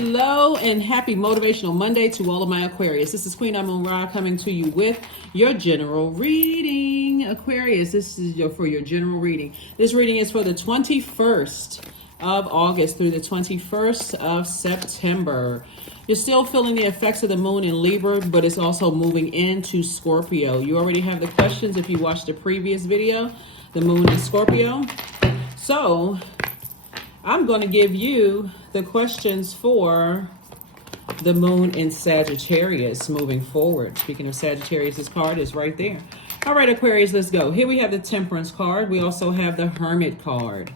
Hello and happy Motivational Monday to all of my Aquarius. This is Queen Amun Ra coming to you with your general reading. Aquarius, this is for your general reading. This reading is for the 21st of August through the 21st of September. You're still feeling the effects of the moon in Libra, but it's also moving into Scorpio. You already have the questions if you watched the previous video, the moon in Scorpio. So I'm going to give you the questions for the moon in Sagittarius moving forward. Speaking of Sagittarius, this card is right there. All right, Aquarius, let's go. Here we have the Temperance card. We also have the Hermit card.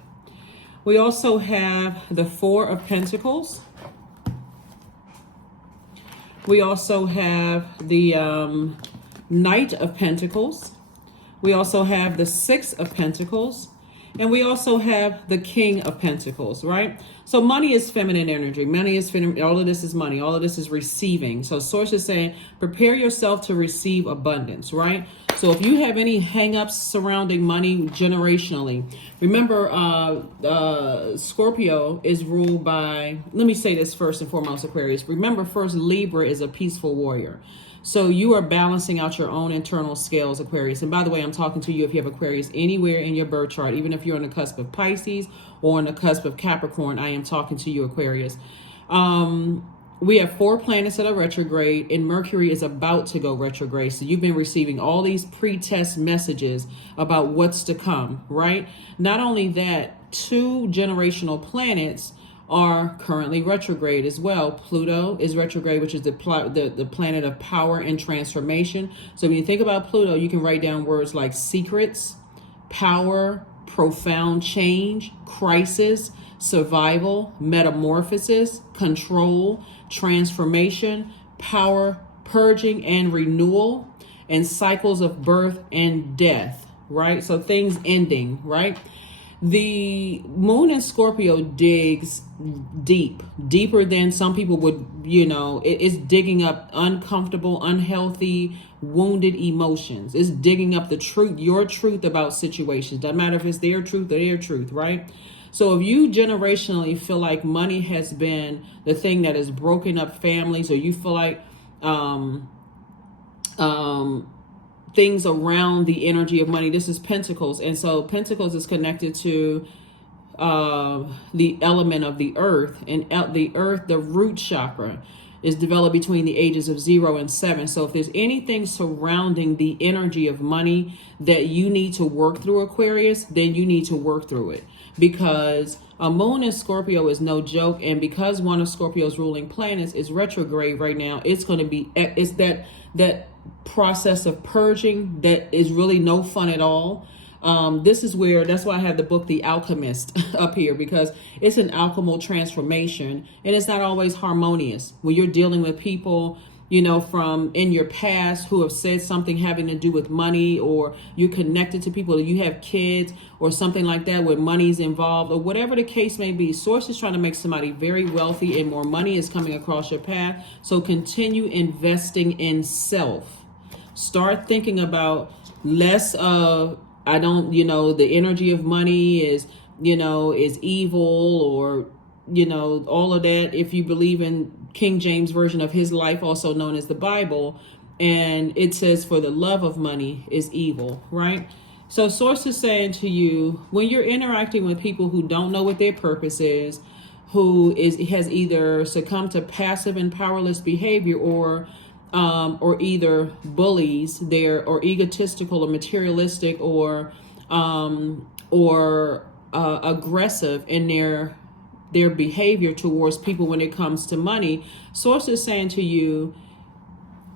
We also have the Four of Pentacles. We also have the Knight of Pentacles. We also have the Six of Pentacles. And we also have the King of Pentacles, right? So money is feminine energy. Money is feminine. All of this is money. All of this is receiving. So Source is saying, prepare yourself to receive abundance, right? So if you have any hang-ups surrounding money generationally, remember Scorpio is ruled by, let me say this first and foremost, Aquarius. Remember first, Libra is a peaceful warrior. So you are balancing out your own internal scales, Aquarius. And by the way, I'm talking to you if you have Aquarius anywhere in your birth chart, even if you're on the cusp of Pisces or on the cusp of Capricorn, I am talking to you, Aquarius. We have 4 planets that are retrograde, and Mercury is about to go retrograde. So you've been receiving all these pre-test messages about what's to come, right? Not only that, 2 generational planets are currently retrograde as well. Pluto is retrograde, which is the planet of power and transformation. So when you think about Pluto, you can write down words like secrets, power, profound change, crisis, survival, metamorphosis, control, transformation, power, purging and renewal, and cycles of birth and death, right? So things ending, right? The moon in Scorpio digs deeper than some people would, it's digging up uncomfortable, unhealthy, wounded emotions. It's digging up the truth, your truth about situations. Doesn't matter if it's their truth or their truth, right? So if you generationally feel like money has been the thing that has broken up families, or you feel like things around the energy of money, this is Pentacles. And so Pentacles is connected to the element of the earth, and the earth, the root chakra, is developed between the ages of 0 and 7. So if there's anything surrounding the energy of money that you need to work through, Aquarius, then you need to work through it, because a moon in Scorpio is no joke. And because one of Scorpio's ruling planets is retrograde right now, it's going to be, it's that process of purging that is really no fun at all. This is where, that's why I have the book The Alchemist up here, because it's an alchemical transformation, and it's not always harmonious when you're dealing with people, from in your past who have said something having to do with money, or you're connected to people, or you have kids or something like that where money's involved, or whatever the case may be. Source is trying to make somebody very wealthy, and more money is coming across your path. So continue investing in self. Start thinking about less of, the energy of money is evil, or, all of that. If you believe in King James version of his life, also known as the Bible, and it says, for the love of money is evil, right? So Source is saying to you, when you're interacting with people who don't know what their purpose is, has either succumbed to passive and powerless behavior, or either bullies, or egotistical or materialistic, or aggressive in their behavior towards people when it comes to money. Source is saying to you,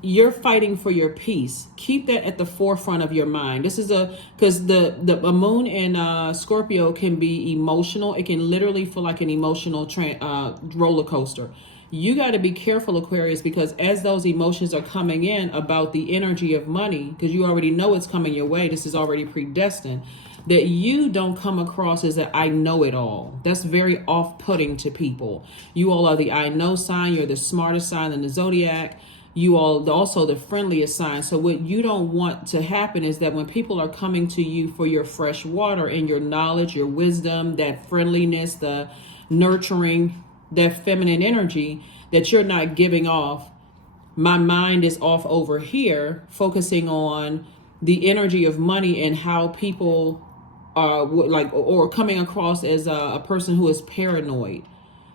you're fighting for your peace. Keep that at the forefront of your mind. This is because the moon in Scorpio can be emotional. It can literally feel like an emotional roller coaster. You got to be careful, Aquarius, because as those emotions are coming in about the energy of money, because you already know it's coming your way, this is already predestined, that you don't come across as that I know it all. That's very off-putting to people. You all are the I know sign. You're the smartest sign in the Zodiac. You all also the friendliest sign. So what you don't want to happen is that when people are coming to you for your fresh water and your knowledge, your wisdom, that friendliness, the nurturing, that feminine energy that you're not giving off. My mind is off over here, focusing on the energy of money and how people are like, or coming across as a person who is paranoid.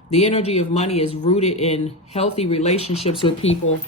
The energy of money is rooted in healthy relationships with people.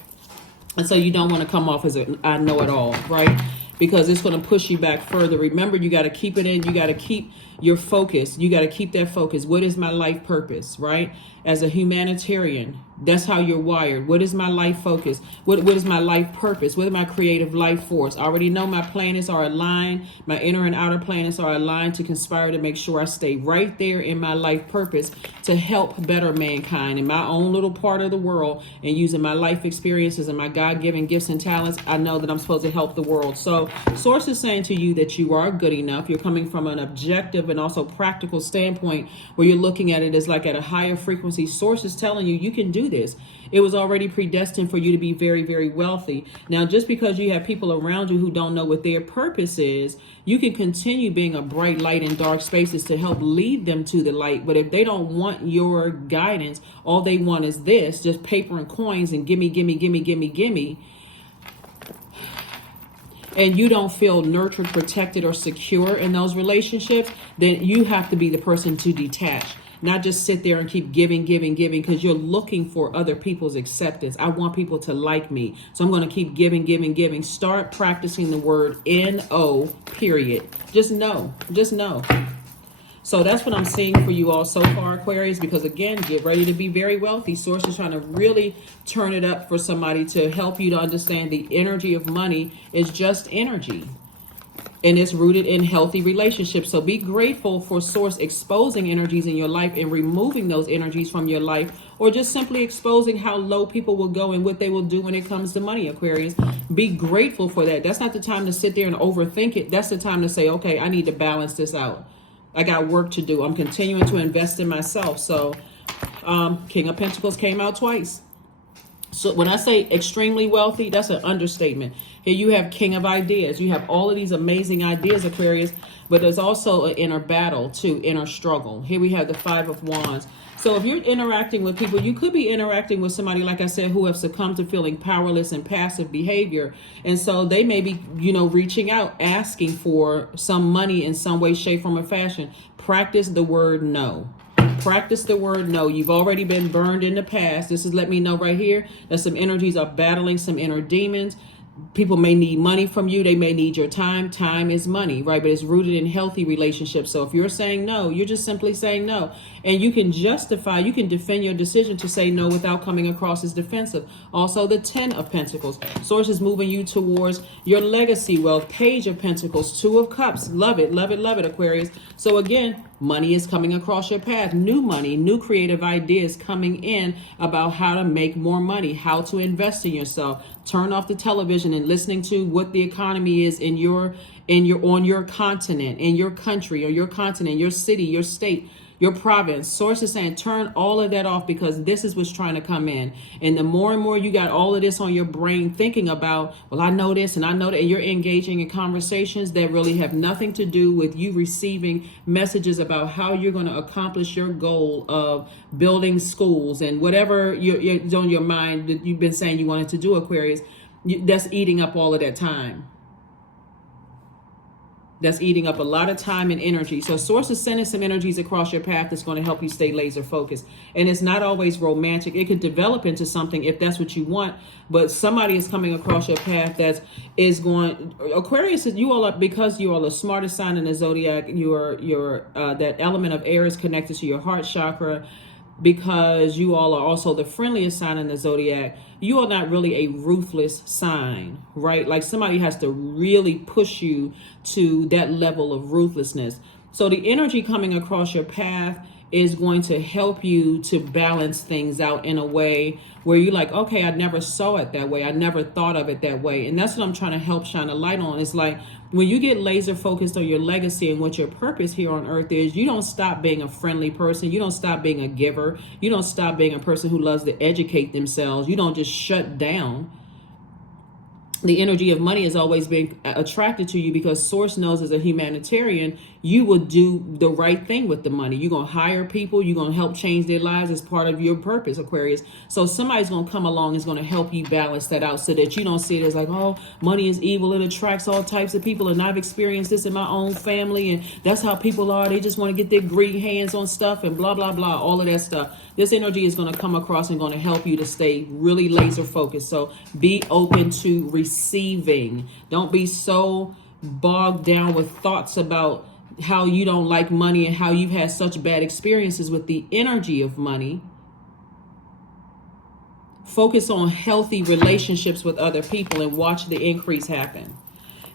And so you don't want to come off as a I know it all, right? Because it's going to push you back further. Remember, you got to keep it in. You got to keep your focus. You got to keep that focus. What is my life purpose, right? As a humanitarian, that's how you're wired. What is my life focus? What is my life purpose? What is my creative life force? I already know my planets are aligned. My inner and outer planets are aligned to conspire to make sure I stay right there in my life purpose to help better mankind in my own little part of the world. And using my life experiences and my God-given gifts and talents, I know that I'm supposed to help the world. So Source is saying to you that you are good enough. You're coming from an objective and also practical standpoint where you're looking at it as like at a higher frequency. Source is telling you can do this. It was already predestined for you to be very, very wealthy. Now, just because you have people around you who don't know what their purpose is, you can continue being a bright light in dark spaces to help lead them to the light. But if they don't want your guidance, all they want is this, just paper and coins and gimme, gimme, gimme, gimme, gimme. And you don't feel nurtured, protected, or secure in those relationships, then you have to be the person to detach. Not just sit there and keep giving, because you're looking for other people's acceptance. I want people to like me. So I'm going to keep giving. Start practicing the word N-O, period. Just know. So that's what I'm seeing for you all so far, Aquarius, because again, get ready to be very wealthy. Source is trying to really turn it up for somebody to help you to understand the energy of money is just energy. And it's rooted in healthy relationships. So be grateful for Source exposing energies in your life and removing those energies from your life, or just simply exposing how low people will go and what they will do when it comes to money, Aquarius. Be grateful for that. That's not the time to sit there and overthink it. That's the time to say, okay, I need to balance this out. I got work to do. I'm continuing to invest in myself. So King of Pentacles came out twice. So when I say extremely wealthy, that's an understatement. Here you have King of Ideas. You have all of these amazing ideas, Aquarius, but there's also an inner battle too, inner struggle. Here we have the Five of Wands. So if you're interacting with people, you could be interacting with somebody, like I said, who have succumbed to feeling powerless and passive behavior. And so they may be, reaching out, asking for some money in some way, shape, form, or fashion. Practice the word no. Practice the word no. You've already been burned in the past. This is letting me know right here that some energies are battling some inner demons. People may need money from you. They may need your time. Time is money, right? But it's rooted in healthy relationships. So if you're saying no, you're just simply saying no. And you can you can defend your decision to say no without coming across as defensive. Also, the 10 of Pentacles. Source is moving you towards your legacy wealth. Page of Pentacles, 2 of Cups. Love it, Aquarius. So again, money is coming across your path. New money, new creative ideas coming in about how to make more money, how to invest in yourself. Turn off the television and listening to what the economy is on your continent, in your country, or your continent, your city, your state, your province. Source is saying turn all of that off, because this is what's trying to come in. And the more and more you got all of this on your brain thinking about, well, I know this and I know that, and you're engaging in conversations that really have nothing to do with you receiving messages about how you're going to accomplish your goal of building schools and whatever you're on your mind that you've been saying you wanted to do, Aquarius. That's eating up all of that time. That's eating up a lot of time and energy. So Source is sending some energies across your path that's going to help you stay laser focused. And it's not always romantic. It could develop into something if that's what you want. But somebody is coming across your path that is going. Aquarius, you all are, because you are the smartest sign in the zodiac. You're that element of air is connected to your heart chakra. Because you all are also the friendliest sign in the zodiac, you are not really a ruthless sign, right? Like somebody has to really push you to that level of ruthlessness. So the energy coming across your path is going to help you to balance things out in a way where you're like, okay, I never saw it that way. I never thought of it that way. And that's what I'm trying to help shine a light on. It's like when you get laser focused on your legacy and what your purpose here on earth is, you don't stop being a friendly person. You don't stop being a giver. You don't stop being a person who loves to educate themselves. You don't just shut down. The energy of money has always been attracted to you because Source knows as a humanitarian, you will do the right thing with the money. You're going to hire people. You're going to help change their lives as part of your purpose, Aquarius. So somebody's going to come along and is going to help you balance that out so that you don't see it as like, oh, money is evil. It attracts all types of people. And I've experienced this in my own family. And that's how people are. They just want to get their greedy hands on stuff and blah, blah, blah, all of that stuff. This energy is going to come across and going to help you to stay really laser focused. So be open to receiving. Don't be so bogged down with thoughts about how you don't like money and how you've had such bad experiences with the energy of money. Focus on healthy relationships with other people and watch the increase happen.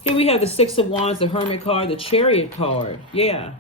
Here we have the Six of Wands, the Hermit card, the Chariot card. Yeah.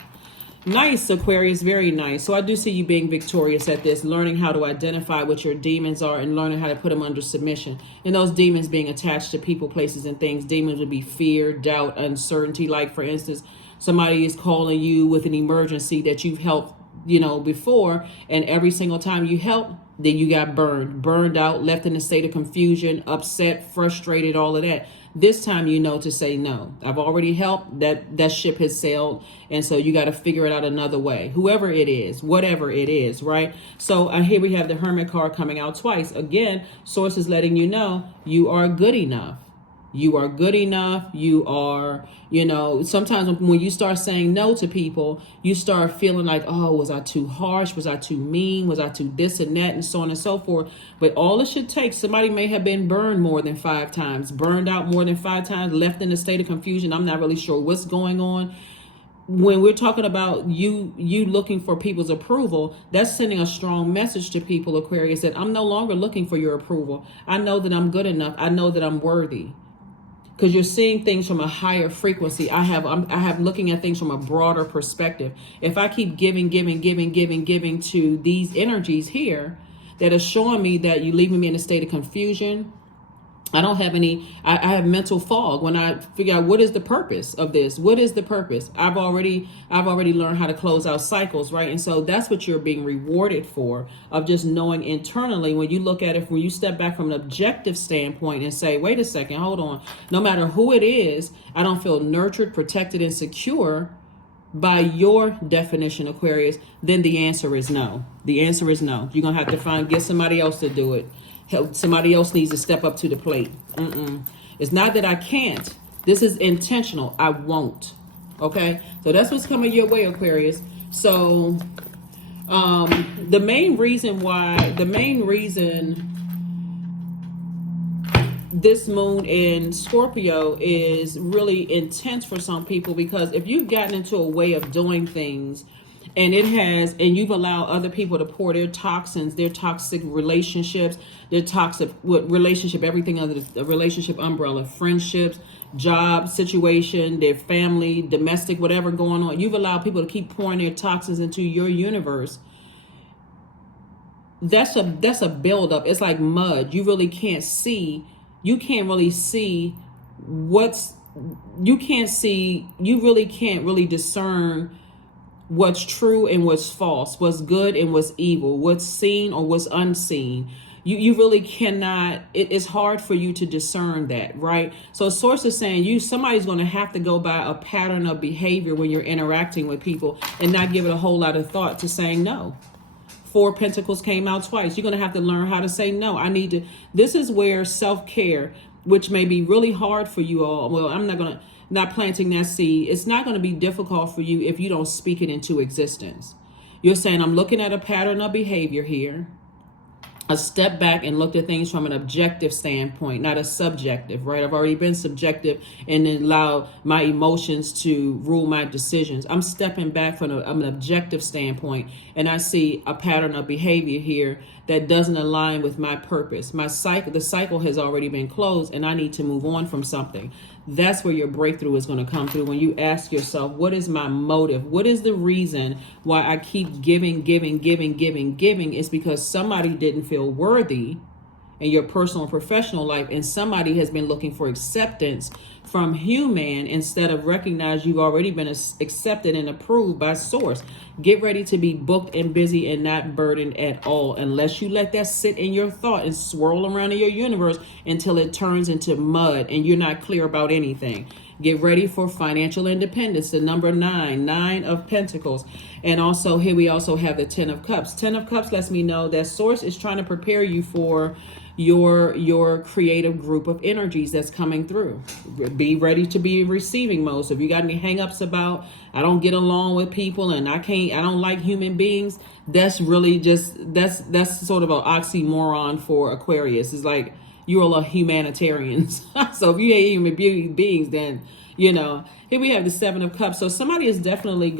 Nice, Aquarius. Very nice. So I do see you being victorious at this, learning how to identify what your demons are and learning how to put them under submission. And those demons being attached to people, places, and things. Demons would be fear, doubt, uncertainty. Like, for instance, somebody is calling you with an emergency that you've helped, before. And every single time you help, then you got burned out, left in a state of confusion, upset, frustrated, all of that. This time you know to say no. I've already helped. That ship has sailed. And so you got to figure it out another way. Whoever it is, whatever it is, right? So here we have the Hermit card coming out twice. Again, source is letting you know you are good enough. You are good enough. You are, sometimes when you start saying no to people, you start feeling like, oh, was I too harsh? Was I too mean? Was I too this and that and so on and so forth? But all it should take, somebody may have been burned more than 5 times, burned out more than 5 times, left in a state of confusion. I'm not really sure what's going on. When we're talking about you looking for people's approval, that's sending a strong message to people, Aquarius, that I'm no longer looking for your approval. I know that I'm good enough. I know that I'm worthy. Because you're seeing things from a higher frequency. I have looking at things from a broader perspective. If I keep giving to these energies here that are showing me that you're leaving me in a state of confusion, I don't have I have mental fog when I figure out what is the purpose of this? What is the purpose? I've already learned how to close out cycles, right? And so that's what you're being rewarded for, of just knowing internally when you look at it, when you step back from an objective standpoint and say, wait a second, hold on. No matter who it is, I don't feel nurtured, protected, and secure by your definition, Aquarius. Then the answer is no. The answer is no. You're going to have to get somebody else to do it. Somebody else needs to step up to the plate. It's not that I can't. This is intentional. I won't. Okay? So that's what's coming your way, Aquarius. So the main reason this moon in Scorpio is really intense for some people, because if you've gotten into a way of doing things and you've allowed other people to pour their toxins, their toxic relationships, their toxic relationship, everything under the relationship umbrella, friendships, job situation, their family, domestic, whatever going on. You've allowed people to keep pouring their toxins into your universe. That's a buildup. It's like mud. You really can't see. You really can't really discern what's true and what's false, what's good and what's evil, what's seen or what's unseen. You really cannot, it's hard for you to discern that, right? So a source is saying somebody's going to have to go by a pattern of behavior when you're interacting with people and not give it a whole lot of thought to saying no. 4 Pentacles came out twice. You're going to have to learn how to say no. This is where self-care, which may be really hard for you all. Well, I'm not planting that seed. It's not going to be difficult for you if you don't speak it into existence. You're saying, I'm looking at a pattern of behavior here. I step back and looked at things from an objective standpoint, not a subjective, right? I've already been subjective and then allowed my emotions to rule my decisions. I'm stepping back from an objective standpoint, and I see a pattern of behavior here that doesn't align with my purpose. The cycle has already been closed, and I need to move on from something. That's where your breakthrough is going to come through, when you ask yourself, what is my motive? What is the reason why I keep giving? It's because somebody didn't feel worthy in your personal and professional life, and somebody has been looking for acceptance from human instead of recognize you've already been accepted and approved by source. Get ready to be booked and busy and not burdened at all, unless you let that sit in your thought and swirl around in your universe until it turns into mud and you're not clear about anything. Get ready for financial independence. The number 9, 9 of Pentacles. And also here we also have the 10 of Cups. 10 of Cups lets me know that Source is trying to prepare you for your creative group of energies that's coming through. Be ready to be in receiving mode. So if you got any hangups about, I don't get along with people and I don't like human beings, that's really just, that's sort of an oxymoron for Aquarius. It's like, you're all humanitarians. So if you hate human beings, then, you know, here we have the 7 of Cups. So somebody is definitely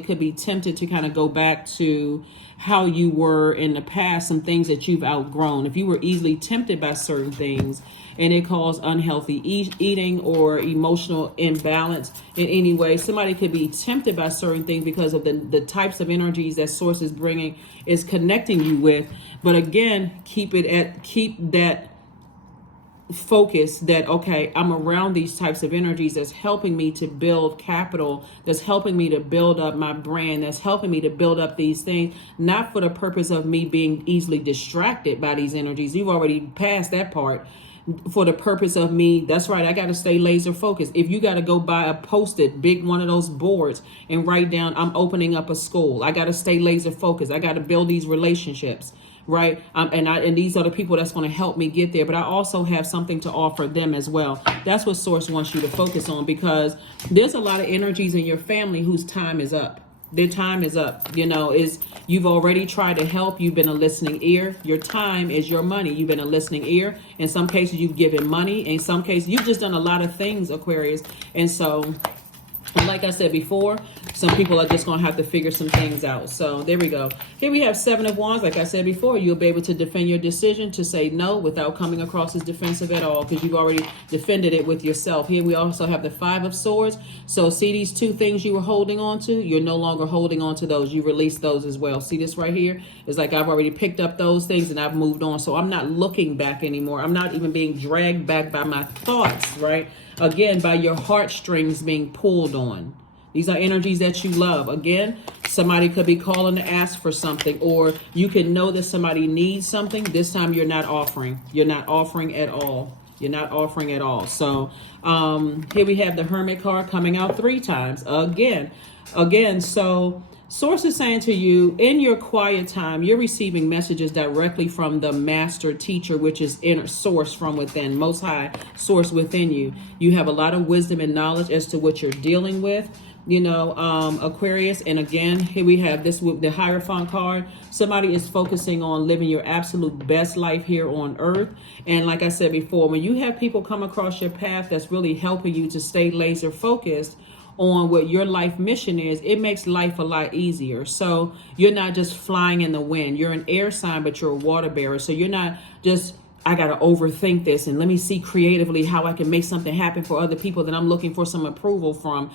could be tempted to kind of go back to how you were in the past, some things that you've outgrown. If you were easily tempted by certain things and it caused unhealthy eating or emotional imbalance in any way, somebody could be tempted by certain things because of the types of energies that Source is connecting you with. But again, keep that focus that, okay, I'm around these types of energies that's helping me to build capital, that's helping me to build up my brand, that's helping me to build up these things, not for the purpose of me being easily distracted by these energies. You've already passed that part. For the purpose of me, that's right, I got to stay laser focused. If you got to go buy a post-it, big one of those boards and write down, I'm opening up a school, I got to stay laser focused. I got to build these relationships. Right. And these are the people that's going to help me get there. But I also have something to offer them as well. That's what Source wants you to focus on, because there's a lot of energies in your family whose time is up. Their time is up. You know, you've already tried to help. You've been a listening ear. Your time is your money. You've been a listening ear. In some cases, you've given money. In some cases, you've just done a lot of things, Aquarius. And so, like I said before, some people are just going to have to figure some things out. So there we go. Here we have 7 of Wands. Like I said before, you'll be able to defend your decision to say no without coming across as defensive at all, because you've already defended it with yourself. Here we also have the 5 of Swords. So see these 2 things you were holding on to? You're no longer holding on to those. You release those as well. See this right here? It's like I've already picked up those things and I've moved on. So I'm not looking back anymore. I'm not even being dragged back by my thoughts, right? Again, by your heartstrings being pulled on. These are energies that you love. Again, somebody could be calling to ask for something, or you can know that somebody needs something. This time you're not offering. You're not offering at all. You're not offering at all. So here we have the Hermit card coming out 3 times. Again, so Source is saying to you, in your quiet time, you're receiving messages directly from the master teacher, which is inner source from within, most high source within you. You have a lot of wisdom and knowledge as to what you're dealing with, you know, Aquarius. And again, here we have this with the Hierophant card. Somebody is focusing on living your absolute best life here on earth. And like I said before, when you have people come across your path that's really helping you to stay laser focused on what your life mission is, it makes life a lot easier. So you're not just flying in the wind. You're an air sign, but you're a water bearer. So you're not just, I got to overthink this and let me see creatively how I can make something happen for other people that I'm looking for some approval from.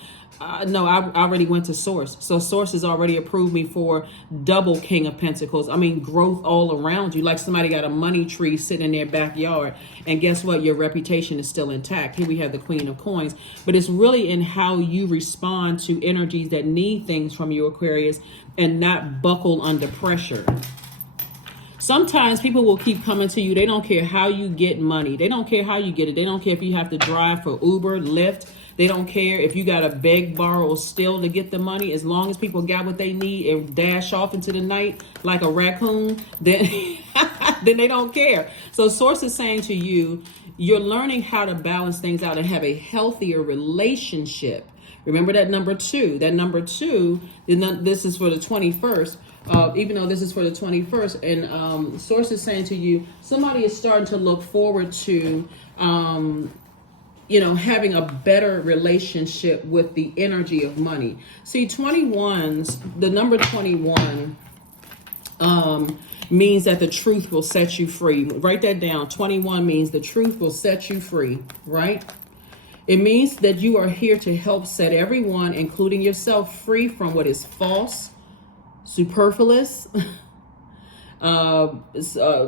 No, I already went to Source. So Source has already approved me for double King of Pentacles. I mean, growth all around you. Like somebody got a money tree sitting in their backyard. And guess what? Your reputation is still intact. Here we have the Queen of Coins. But it's really in how you respond to energies that need things from you, Aquarius, and not buckle under pressure. Sometimes people will keep coming to you. They don't care how you get money. They don't care how you get it. They don't care if you have to drive for Uber, Lyft. They don't care if you got to beg, borrow, or steal to get the money. As long as people got what they need and dash off into the night like a raccoon, then, then they don't care. So Source is saying to you, you're learning how to balance things out and have a healthier relationship. Remember that number 2. That number 2, this is for the 21st. Even though this is for the 21st, and Source is saying to you, somebody is starting to look forward to, you know, having a better relationship with the energy of money. See, 21s, the number 21 means that the truth will set you free. Write that down. 21 means the truth will set you free, right? It means that you are here to help set everyone, including yourself, free from what is false, superfluous,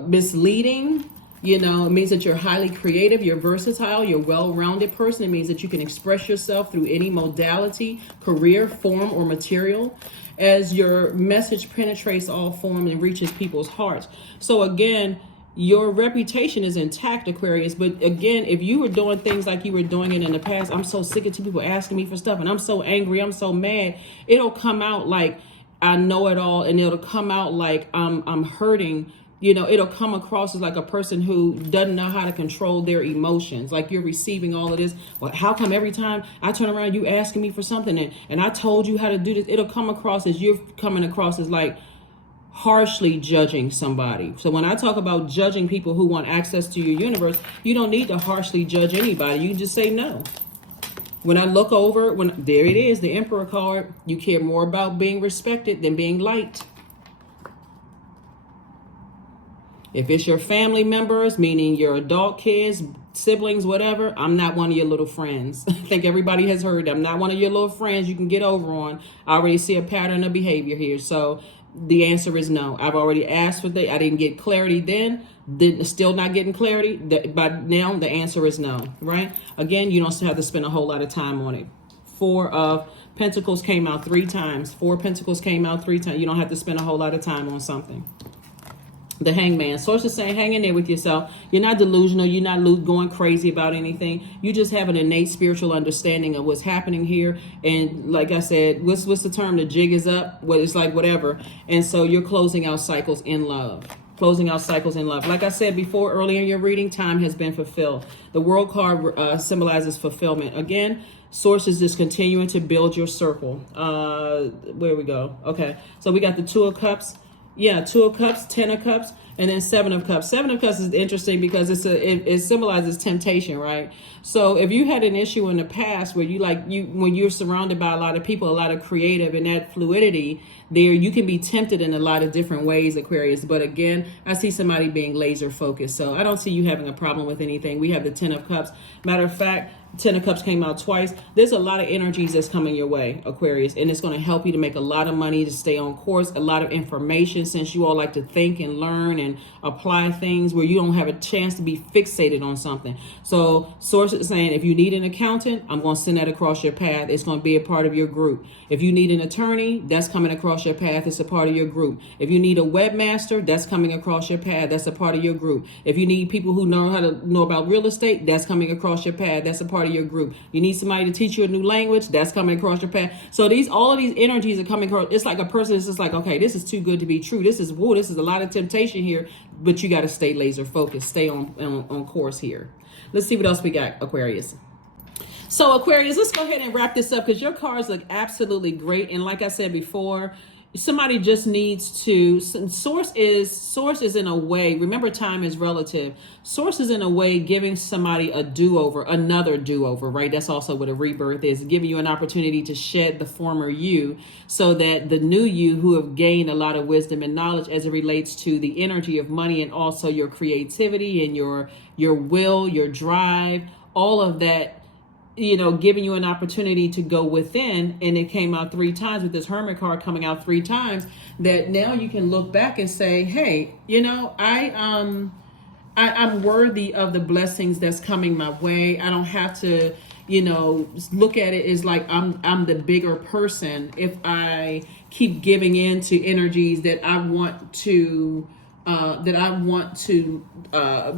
misleading. You know, it means that you're highly creative, you're versatile, you're a well-rounded person. It means that you can express yourself through any modality, career, form, or material, as your message penetrates all forms and reaches people's hearts. So again, your reputation is intact, Aquarius. But again, if you were doing things like you were doing it in the past, I'm so sick of people asking me for stuff, and I'm so angry, I'm so mad, it'll come out like I know it all, and it'll come out like I'm hurting. It'll come across as like a person who doesn't know how to control their emotions. Like you're receiving all of this. Well, how come every time I turn around, you asking me for something, and I told you how to do this? It'll come across as you're coming across as like harshly judging somebody. So when I talk about judging people who want access to your universe, you don't need to harshly judge anybody. You can just say no. When I look over, there it is, the Emperor card, you care more about being respected than being liked. If it's your family members, meaning your adult kids, siblings, whatever, I'm not one of your little friends. I think everybody has heard that. I'm not one of your little friends you can get over on. I already see a pattern of behavior here. So the answer is no. I've already asked for I didn't get clarity then. Still not getting clarity. But now the answer is no, right? Again, you don't have to spend a whole lot of time on it. 4 of Pentacles came out 3 times. 4 Pentacles came out 3 times. You don't have to spend a whole lot of time on something. The Hangman. Source is saying, hang in there with yourself. You're not delusional. You're not going crazy about anything. You just have an innate spiritual understanding of what's happening here. And like I said, what's the term? The jig is up. What it's like, whatever. And so you're closing out cycles in love. Closing out cycles in love. Like I said before, earlier in your reading, time has been fulfilled. The World card symbolizes fulfillment. Again, Source is just continuing to build your circle. Where we go? Okay. So we got the 2 of Cups. Yeah, 2 of Cups, 10 of Cups, and then 7 of Cups. 7 of Cups is interesting because it symbolizes temptation, right? So if you had an issue in the past where when you're surrounded by a lot of people, a lot of creative and that fluidity there, you can be tempted in a lot of different ways, Aquarius. But again, I see somebody being laser focused. So I don't see you having a problem with anything. We have the 10 of Cups. Matter of fact, 10 of Cups came out twice. There's a lot of energies that's coming your way, Aquarius, and it's going to help you to make a lot of money, to stay on course, a lot of information, since you all like to think and learn and apply things where you don't have a chance to be fixated on something. So Source is saying, if you need an accountant, I'm going to send that across your path. It's going to be a part of your group. If you need an attorney, that's coming across your path. It's a part of your group. If you need a webmaster, that's coming across your path. That's a part of your group. If you need people who know about real estate, that's coming across your path. That's a part of your group. You need somebody to teach you a new language, that's coming across your path. So all of these energies are coming across. It's like a person is just like, okay, this is too good to be true. This is a lot of temptation here, but you got to stay laser focused, stay on course here. Let's see what else we got, Aquarius. So Aquarius, let's go ahead and wrap this up because your cards look absolutely great. And like I said before, somebody just needs to, source is in a way, remember time is relative. Source is in a way giving somebody a do-over, another do-over, right? That's also what a rebirth is, giving you an opportunity to shed the former you so that the new you who have gained a lot of wisdom and knowledge as it relates to the energy of money and also your creativity and your will, your drive, all of that, giving you an opportunity to go within. And it came out 3 times with this Hermit card coming out 3 times, that now you can look back and say, hey, I'm worthy of the blessings that's coming my way. I don't have to, look at it as like I'm the bigger person if I keep giving in to energies that I want to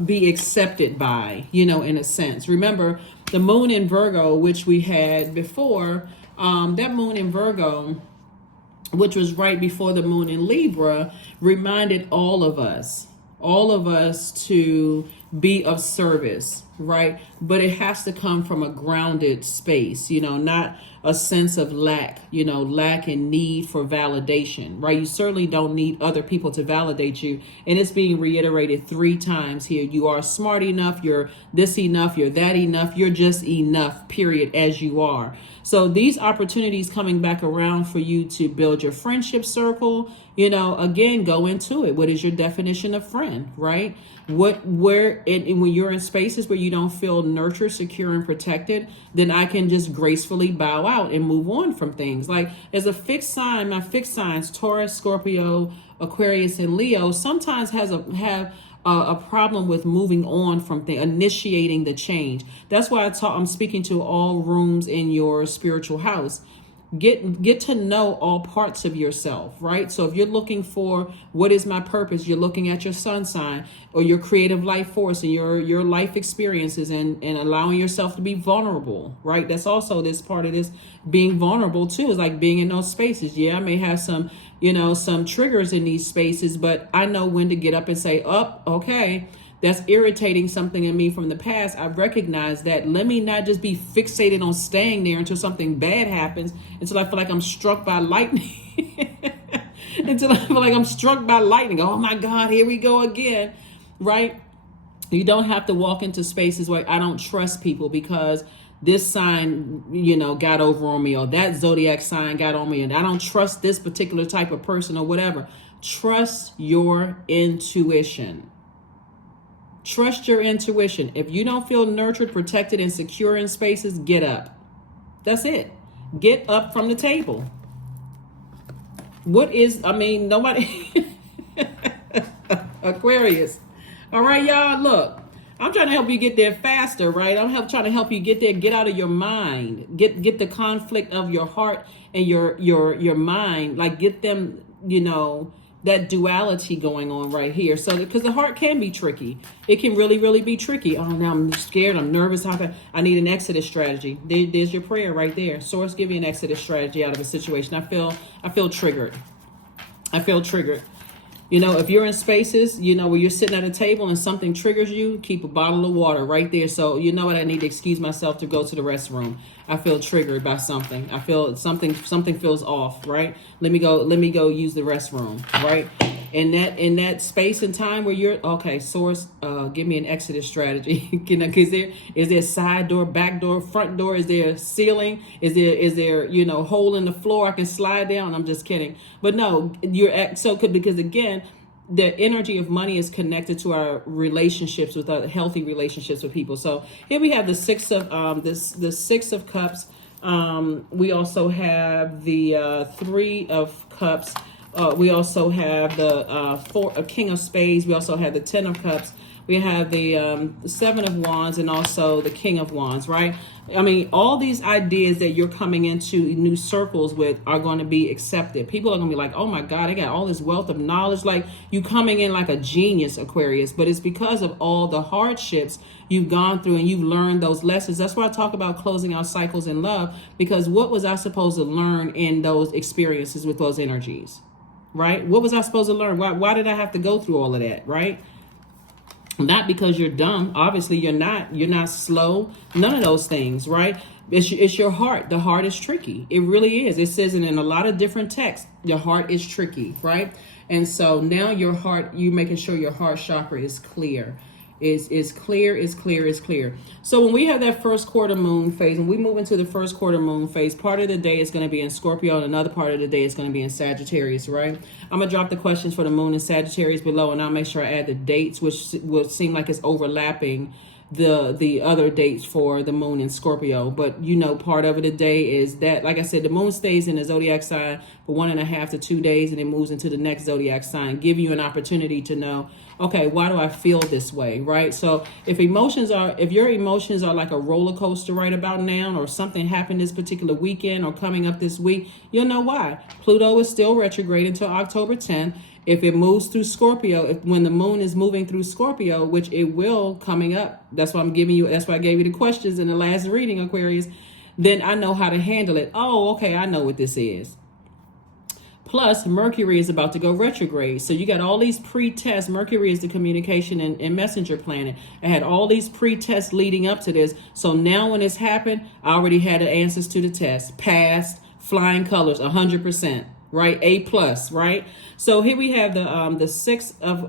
be accepted by, in a sense. Remember, the moon in Virgo, which we had before, that moon in Virgo, which was right before the moon in Libra, reminded all of us to be of service, right? But it has to come from a grounded space, not a sense of lack and need for validation, right? You certainly don't need other people to validate you. And it's being reiterated 3 times here. You are smart enough. You're this enough. You're that enough. You're just enough, period, as you are. So these opportunities coming back around for you to build your friendship circle, again, go into it. What is your definition of friend, right? When you're in spaces where you don't feel nurtured, secure, and protected, then I can just gracefully bow out and move on from things. Like as a fixed sign, my fixed signs, Taurus, Scorpio, Aquarius, and Leo, sometimes have a problem with moving on from things, initiating the change. That's why I'm speaking to all rooms in your spiritual house. Get to know all parts of yourself, right? So if you're looking for what is my purpose, you're looking at your sun sign or your creative life force and your life experiences, and allowing yourself to be vulnerable, right? That's also this part of this being vulnerable too, is like being in those spaces. Yeah, I may have some, some triggers in these spaces, but I know when to get up and say, okay, that's irritating something in me from the past. I recognize that. Let me not just be fixated on staying there until something bad happens, until I feel like I'm struck by lightning. Until I feel like I'm struck by lightning. Oh my God, here we go again, right? You don't have to walk into spaces where I don't trust people because this sign, got over on me, or that zodiac sign got on me, and I don't trust this particular type of person or whatever. Trust your intuition. Trust your intuition. If you don't feel nurtured, protected, and secure in spaces, get up. That's it. Get up from the table. Nobody. Aquarius. All right, y'all, look. I'm trying to help you get there faster, right? Trying to help you get there, get out of your mind. Get the conflict of your heart and your mind. Like, get them, that duality going on right here. So, because the heart can be tricky. It can really, really be tricky. Oh, now I'm scared. I'm nervous. I need an exodus strategy. There's your prayer right there. Source, give me an exodus strategy out of a situation. I feel triggered. If you're in spaces, where you're sitting at a table and something triggers you, keep a bottle of water right there. So you know what? I need to excuse myself to go to the restroom. I feel triggered by something. I feel something feels off, right? Let me go use the restroom, right? In that space and time where you're, okay, source, give me an exodus strategy. Is there a side door, back door, front door? Is there a ceiling? Is there hole in the floor I can slide down? I'm just kidding. But no, because again, the energy of money is connected to our relationships with other healthy relationships with people. So here we have the Six of Cups. We also have the Three of Cups. We also have the King of Spades. We also have the Ten of Cups. We have the Seven of Wands and also the King of Wands, right? All these ideas that you're coming into new circles with are going to be accepted. People are going to be like, oh my God, I got all this wealth of knowledge. Like, you coming in like a genius, Aquarius. But it's because of all the hardships you've gone through and you've learned those lessons. That's why I talk about closing out cycles in love, because what was I supposed to learn in those experiences with those energies? Right? What was I supposed to learn? Why did I have to go through all of that? Right? Not because you're dumb. Obviously, you're not. You're not slow. None of those things, right? It's your heart. The heart is tricky. It really is. It says it in a lot of different texts. Your heart is tricky, right? And so now your heart, you making sure your heart chakra is clear. Is clear. So when we have that first quarter moon phase, and we move into the first quarter moon phase, part of the day is going to be in Scorpio and another part of the day is going to be in Sagittarius, right? I'm going to drop the questions for the moon in Sagittarius below, and I'll make sure I add the dates, which will seem like it's overlapping the other dates for the moon in Scorpio. But part of it today is that, like I said, the moon stays in the zodiac sign for 1.5 to 2 days and then moves into the next zodiac sign, giving you an opportunity to know, okay, why do I feel this way, right? So if your emotions are like a roller coaster right about now, or something happened this particular weekend or coming up this week, you'll know why. Pluto is still retrograde until October 10th. If it moves through Scorpio, when the moon is moving through Scorpio, which it will coming up, that's why I gave you the questions in the last reading, Aquarius, then I know how to handle it. Oh, okay, I know what this is. Plus, Mercury is about to go retrograde. So you got all these pre-tests. Mercury is the communication and messenger planet. I had all these pre-tests leading up to this. So now when it's happened, I already had the answers to the test. Passed, flying colors, 100%. Right, A+, right? So here we have the six of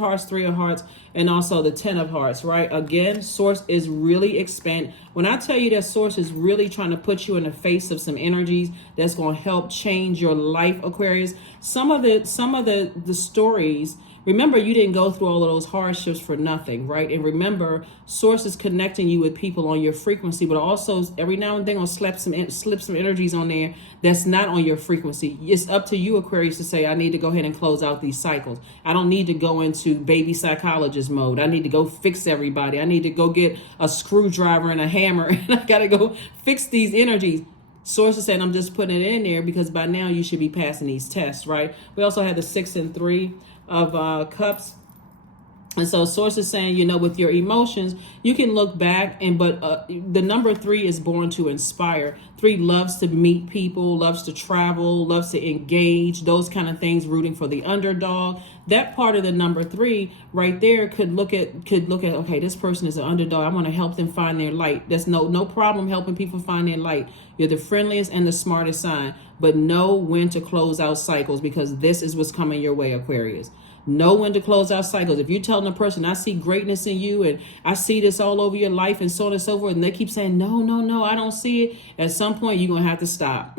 hearts, 3 of hearts, and also the 10 of hearts, right? Again, source is really expand. When I tell you that source is really trying to put you in the face of some energies that's going to help change your life, Aquarius. Some of the stories. Remember, you didn't go through all of those hardships for nothing, right? And remember, source is connecting you with people on your frequency, but also every now and then will slip some energies on there that's not on your frequency. It's up to you, Aquarius, to say, I need to go ahead and close out these cycles. I don't need to go into baby psychologist mode. I need to go fix everybody. I need to go get a screwdriver and a hammer, and I got to go fix these energies. Source is saying, I'm just putting it in there because by now you should be passing these tests, right? We also have the 6 and 3 of cups. And so source is saying, you know, with your emotions, you can look back but the number 3 is born to inspire. 3 loves to meet people, loves to travel, loves to engage, those kind of things, rooting for the underdog. That part of the number 3 right there could look at, okay, this person is an underdog. I want to help them find their light. That's no problem helping people find their light. You're the friendliest and the smartest sign, but know when to close out cycles, because this is what's coming your way, Aquarius. Know when to close out cycles. If you're telling a person, I see greatness in you and I see this all over your life and so on and so forth, and they keep saying, no, I don't see it. At some point, you're going to have to stop.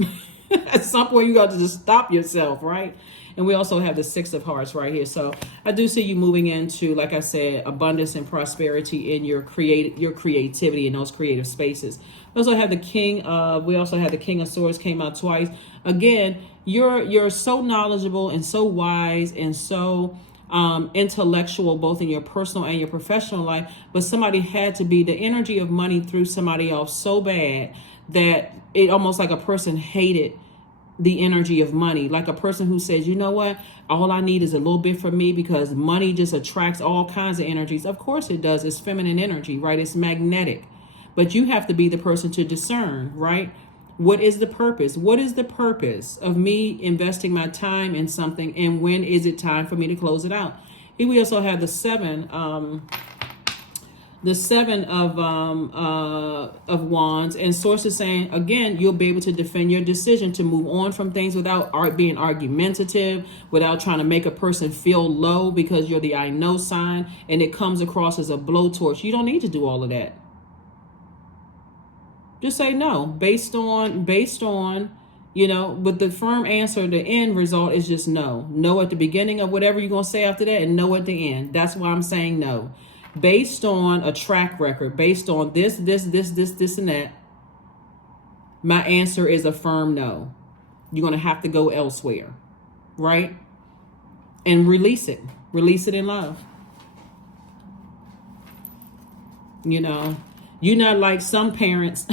At some point, you got to just stop yourself, right? And we also have the 6 of hearts right here. So I do see you moving into, like I said, abundance and prosperity in your creativity in those creative spaces. We also have the king of swords came out twice. Again, you're so knowledgeable and so wise and so intellectual, both in your personal and your professional life, but somebody had to be the energy of money through somebody else so bad that it almost like a person hated the energy of money, like a person who says, you know what, all I need is a little bit for me, because money just attracts all kinds of energies. Of course it does. It's feminine energy, right? It's magnetic. But you have to be the person to discern, right? What is the purpose? What is the purpose of me investing my time in something, and when is it time for me to close it out? Here we also have the 7 of wands, and source is saying, again, you'll be able to defend your decision to move on from things without being argumentative, without trying to make a person feel low because you're the I know sign and it comes across as a blowtorch. You don't need to do all of that. Just say no based on, you know, but the firm answer, the end result is just no. No at the beginning of whatever you're going to say after that, and no at the end. That's why I'm saying no. Based on a track record, based on this, and that, my answer is a firm no. You're going to have to go elsewhere, right? And release it. Release it in love. You know, you're not like some parents.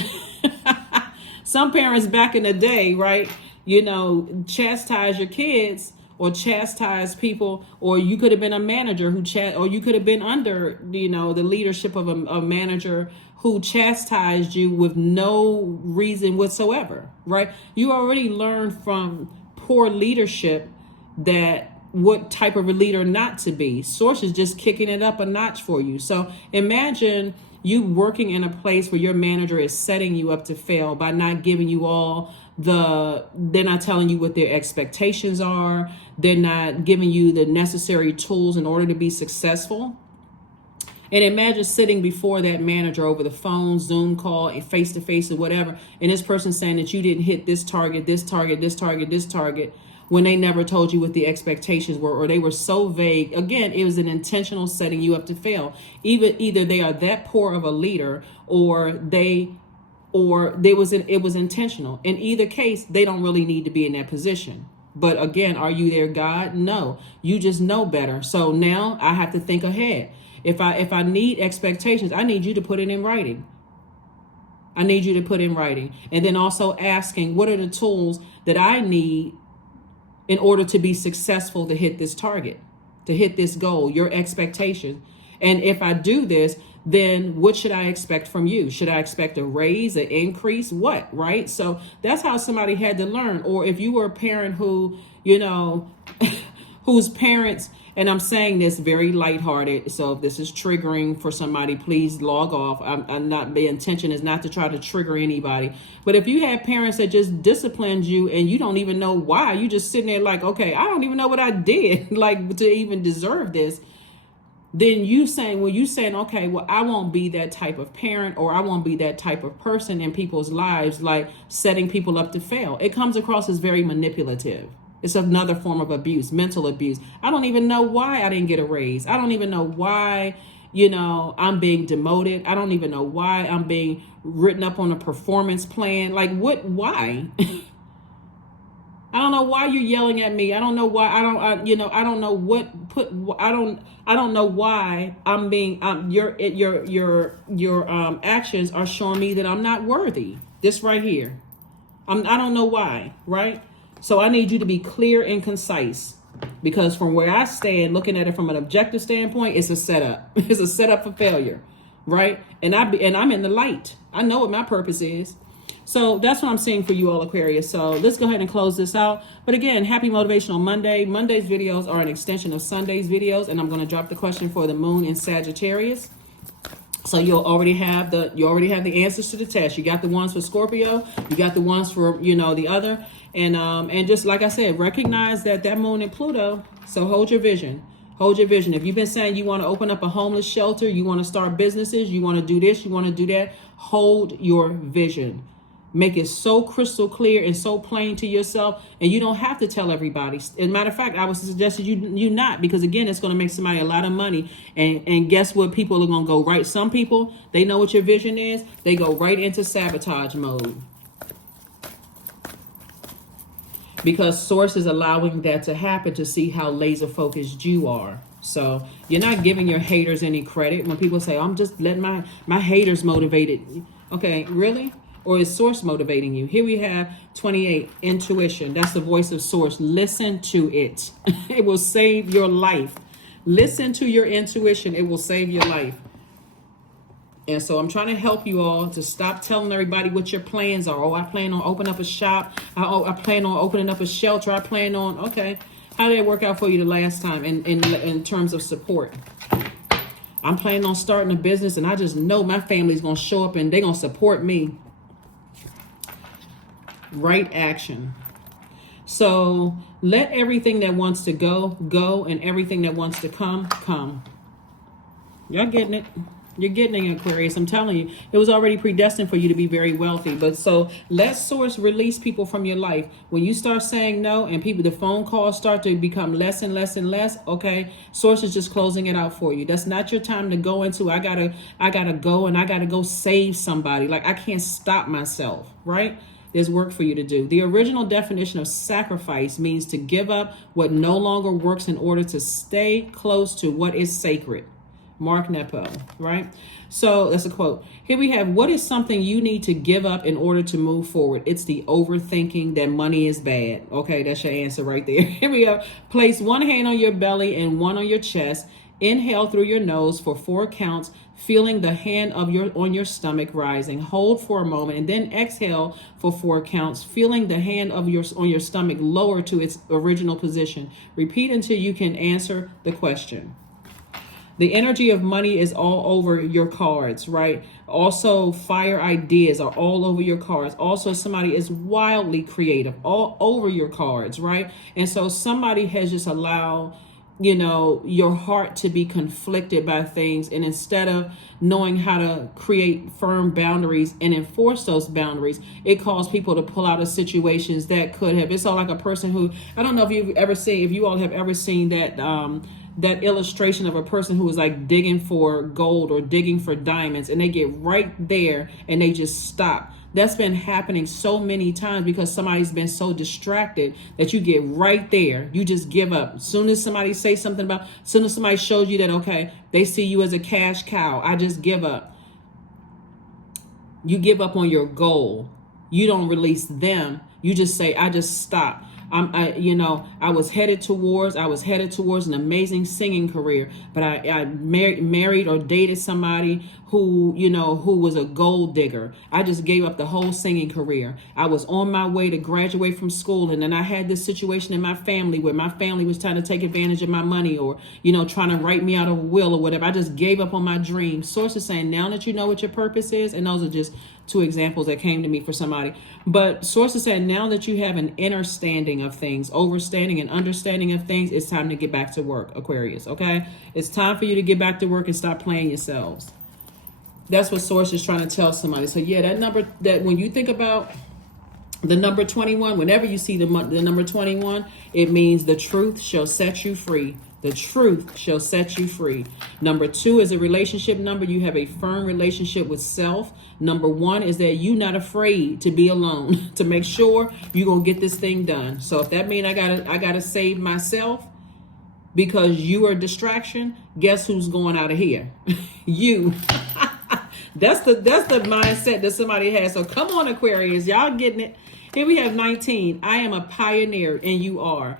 Some parents back in the day, right? You know, chastise your kids or chastise people, or you could have been a manager or you could have been under, you know, the leadership of a manager who chastised you with no reason whatsoever, right? You already learned from poor leadership that what type of a leader not to be. Source is just kicking it up a notch for you. So imagine you working in a place where your manager is setting you up to fail by not giving you all they're not telling you what their expectations are. They're not giving you the necessary tools in order to be successful. And imagine sitting before that manager over the phone, Zoom call, and face to face or whatever, and this person saying that you didn't hit this target, when they never told you what the expectations were, or they were so vague. Again, it was an intentional setting you up to fail. Either they are that poor of a leader, or it was intentional. In either case, they don't really need to be in that position. But again, are you their God? No, you just know better. So now I have to think ahead. If I need expectations, I need you to put it in writing. And then also asking, what are the tools that I need in order to be successful to hit this target, to hit this goal, your expectations. And if I do this, then what should I expect from you? Should I expect a raise, an increase? What, right? So that's how somebody had to learn. Or if you were a parent who, you know, whose parents, and I'm saying this very lighthearted, so if this is triggering for somebody, please log off. The intention is not to try to trigger anybody. But if you have parents that just disciplined you and you don't even know why, you just sitting there like, okay, I don't even know what I did, like, to even deserve this. Then you saying, okay, well, I won't be that type of parent, or I won't be that type of person in people's lives, like setting people up to fail. It comes across as very manipulative. It's another form of abuse, mental abuse. I don't even know why I didn't get a raise. I don't even know why, you know, I'm being demoted. I don't even know why I'm being written up on a performance plan. Like, why? I don't know why you're yelling at me. I don't know why. I don't know why I'm being, your actions are showing me that I'm not worthy. This right here. I don't know why, right? So I need you to be clear and concise, because from where I stand, looking at it from an objective standpoint, it's a setup. It's a setup for failure, right? And I'm in the light. I know what my purpose is. So that's what I'm seeing for you all, Aquarius. So let's go ahead and close this out. But again, happy Motivational Monday. Monday's videos are an extension of Sunday's videos, and I'm going to drop the question for the moon in Sagittarius. So you already have the answers to the test. You got the ones for Scorpio. You got the ones for, the other. And just like I said, recognize that moon in Pluto. So hold your vision. Hold your vision. If you've been saying you want to open up a homeless shelter, you want to start businesses, you want to do this, you want to do that, hold your vision. Make it so crystal clear and so plain to yourself, and you don't have to tell everybody. As a matter of fact, I would suggest you not, because again, it's going to make somebody a lot of money. And guess what? People are going to go right. Some people, they know what your vision is. They go right into sabotage mode, because source is allowing that to happen to see how laser focused you are. So you're not giving your haters any credit. When people say, I'm just letting my haters motivated. Okay, really? Or is source motivating you? Here we have 28, intuition. That's the voice of source. Listen to it. It will save your life. Listen to your intuition. It will save your life. And so I'm trying to help you all to stop telling everybody what your plans are. Oh, I plan on opening up a shop. I plan on opening up a shelter. I plan on, okay. How did it work out for you the last time in terms of support? I'm planning on starting a business, and I just know my family's going to show up and they're going to support me. Right action. So let everything that wants to go, and everything that wants to come. Y'all getting it? You're getting it, Aquarius. I'm telling you, it was already predestined for you to be very wealthy. But so let source release people from your life. When you start saying no and the phone calls start to become less and less and less, okay, source is just closing it out for you. That's not your time to go into, I gotta go and I gotta go save somebody. Like, I can't stop myself, right? There's work for you to do. The original definition of sacrifice means to give up what no longer works in order to stay close to what is sacred. Mark Nepo, right? So that's a quote. Here we have, what is something you need to give up in order to move forward? It's the overthinking that money is bad. Okay, that's your answer right there. Here we go. Place one hand on your belly and one on your chest. Inhale through your nose for 4 counts, feeling the hand on your stomach rising. Hold for a moment and then exhale for 4 counts, feeling the hand on your stomach lower to its original position. Repeat until you can answer the question. The energy of money is all over your cards, right? Also, fire ideas are all over your cards. Also, somebody is wildly creative all over your cards, right? And so somebody has just allowed your heart to be conflicted by things, and instead of knowing how to create firm boundaries and enforce those boundaries, it caused people to pull out of situations that could have. It's all like a person who, I don't know if you all have ever seen that illustration of a person who is like digging for gold or digging for diamonds, and they get right there and they just stop. That's been happening so many times because somebody's been so distracted that you get right there. You just give up. As soon as somebody says something as soon as somebody shows you that, okay, they see you as a cash cow, I just give up. You give up on your goal. You don't release them. You just say, I just stop. I was headed towards an amazing singing career, but I married or dated somebody who was a gold digger. I just gave up the whole singing career. I was on my way to graduate from school, and then I had this situation in my family where my family was trying to take advantage of my money, or trying to write me out of a will or whatever. I just gave up on my dream. Source is saying, now that you know what your purpose is, and those are just 2 examples that came to me for somebody. But sources said, now that you have an understanding of things, overstanding and understanding of things, it's time to get back to work, Aquarius, okay? It's time for you to get back to work and stop playing yourselves. That's what source is trying to tell somebody. So yeah, that when you think about the number 21, whenever you see the number 21, it means the truth shall set you free. The truth shall set you free. Number 2 is a relationship number. You have a firm relationship with self. Number 1 is that you're not afraid to be alone, to make sure you're going to get this thing done. So if that means I gotta save myself because you are a distraction, guess who's going out of here? You. That's the mindset that somebody has. So come on, Aquarius, y'all getting it. Here we have 19. I am a pioneer, and you are.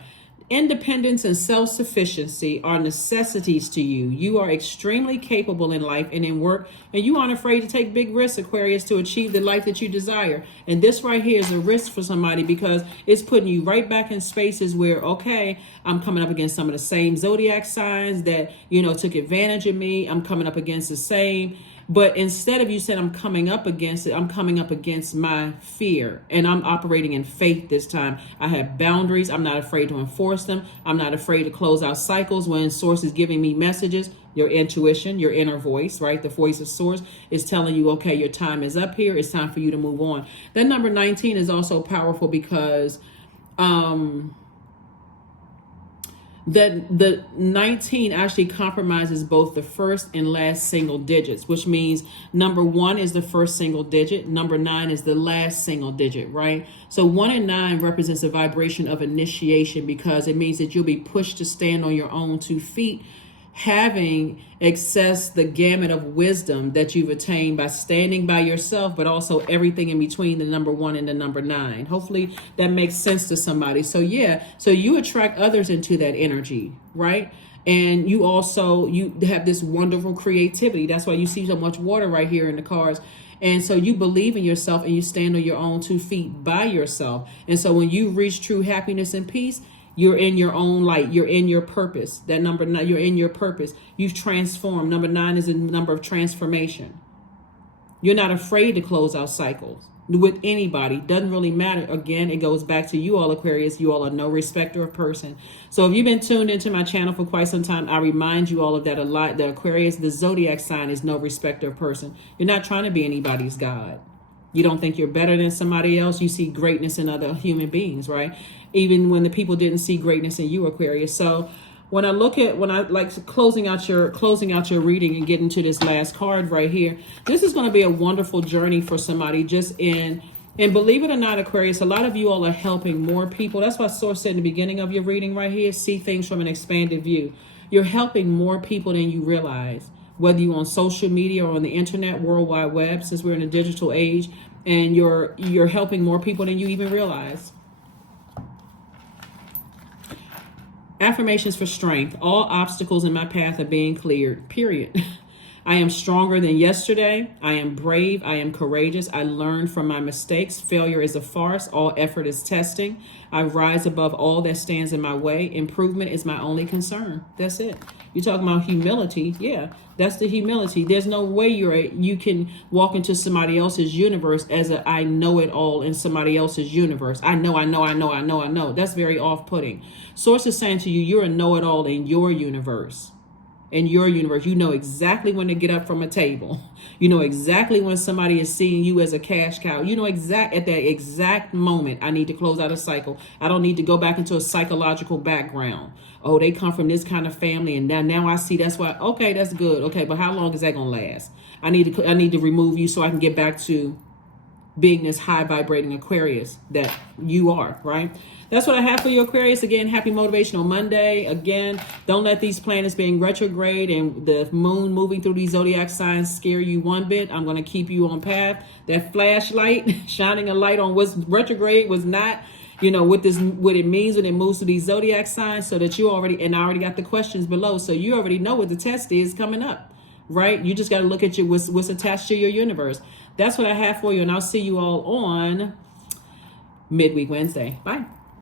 Independence and self-sufficiency are necessities to you. You are extremely capable in life and in work, and you aren't afraid to take big risks, Aquarius, to achieve the life that you desire. And this right here is a risk for somebody because it's putting you right back in spaces where, okay, I'm coming up against some of the same Zodiac signs that, took advantage of me. I'm coming up against the same. But instead of you saying I'm coming up against it, I'm coming up against my fear. And I'm operating in faith this time. I have boundaries. I'm not afraid to enforce them. I'm not afraid to close out cycles when source is giving me messages. Your intuition, your inner voice, right? The voice of source is telling you, okay, your time is up here. It's time for you to move on. Then number 19 is also powerful because that the 19 actually compromises both the first and last single digits, which means number 1 is the first single digit, number 9 is the last single digit, right? So 1 and 9 represents a vibration of initiation because it means that you'll be pushed to stand on your own 2 feet, having accessed the gamut of wisdom that you've attained by standing by yourself, but also everything in between the number 1 and the number 9. Hopefully that makes sense to somebody. So so you attract others into that energy, right? And you have this wonderful creativity. That's why you see so much water right here in the cards. And so you believe in yourself and you stand on your own 2 feet by yourself. And so when you reach true happiness and peace, you're in your own light. You're in your purpose. That number 9, you're in your purpose. You've transformed. Number 9 is a number of transformation. You're not afraid to close out cycles with anybody. Doesn't really matter. Again, it goes back to you all, Aquarius. You all are no respecter of person. So if you've been tuned into my channel for quite some time, I remind you all of that a lot. The Aquarius, the Zodiac sign, is no respecter of person. You're not trying to be anybody's God. You don't think you're better than somebody else. You see greatness in other human beings, right? Even when the people didn't see greatness in you, Aquarius. So when I like closing out your reading and getting to this last card right here, this is going to be a wonderful journey for somebody and believe it or not, Aquarius, a lot of you all are helping more people. That's why Source said in the beginning of your reading right here, see things from an expanded view. You're helping more people than you realize, whether you're on social media or on the internet, World Wide Web, since we're in a digital age, and you're helping more people than you even realize. Affirmations for strength. All obstacles in my path are being cleared, period. I am stronger than yesterday. I am brave. I am courageous. I learned from my mistakes. Failure is a farce. All effort is testing. I rise above all that stands in my way. Improvement is my only concern. That's it. You're talking about humility. Yeah, that's the humility. There's no way you can walk into somebody else's universe as a I know it all in somebody else's universe. I know. That's very off-putting. Source is saying to you, you're a know-it-all in your universe. In your universe, you know exactly when to get up from a table. You know exactly when somebody is seeing you as a cash cow. You know at that exact moment, I need to close out a cycle. I don't need to go back into a psychological background. Oh, they come from this kind of family, and now I see that's why. Okay, that's good. Okay, but how long is that gonna last? I need to remove you so I can get back to being this high vibrating Aquarius that you are, right? That's what I have for you, Aquarius. Again, happy Motivational Monday. Again, don't let these planets being retrograde and the moon moving through these zodiac signs scare you one bit. I'm going to keep you on path. That flashlight, shining a light on what's retrograde, was not, what it means when it moves to these zodiac signs, so that I already got the questions below. So you already know what the test is coming up, right? You just got to look at what's attached to your universe. That's what I have for you. And I'll see you all on Midweek Wednesday. Bye.